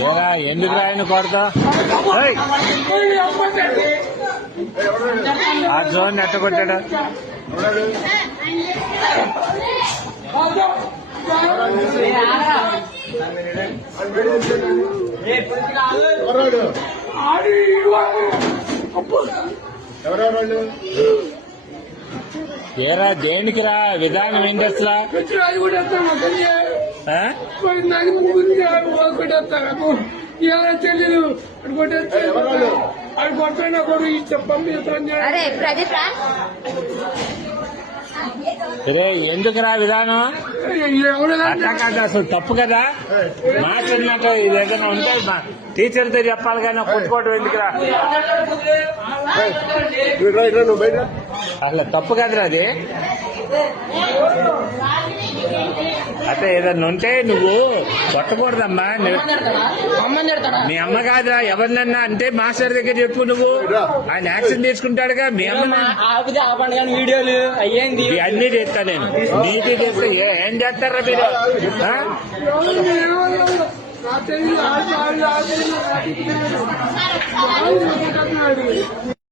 ఏరా ఎందుకు ఆయన కొడతా ఆ జోన్ ఎట్ట కొట్టాడు ఏరా దేనికి రా విధానం ఏంటి అసలు తెలియదు అది కొట్టినా కూడా చెప్పండి. ఎందుకురా విధానం అట్లా కాదు అసలు తప్పు కదా. మాట్లాడినాక ఇది ఏదైనా ఉంటే టీచర్తో చెప్పాలి కానీ కొట్టుకోవడం ఎందుకురా అసలు తప్పు కదరా అది. అంటే ఏదన్నా ఉంటే నువ్వు కొట్టకూడదమ్మా. మీ అమ్మ కాదురా ఎవరినన్నా అంటే మాస్టర్ దగ్గర చెప్పు. నువ్వు ఆయన యాక్షన్ తీసుకుంటాడుగా. మీ అమ్మ వీడియోలు అయ్యేంది అన్నీ చేస్తా నేను. నీటి చేస్తే ఏం చేస్తారా మీరు?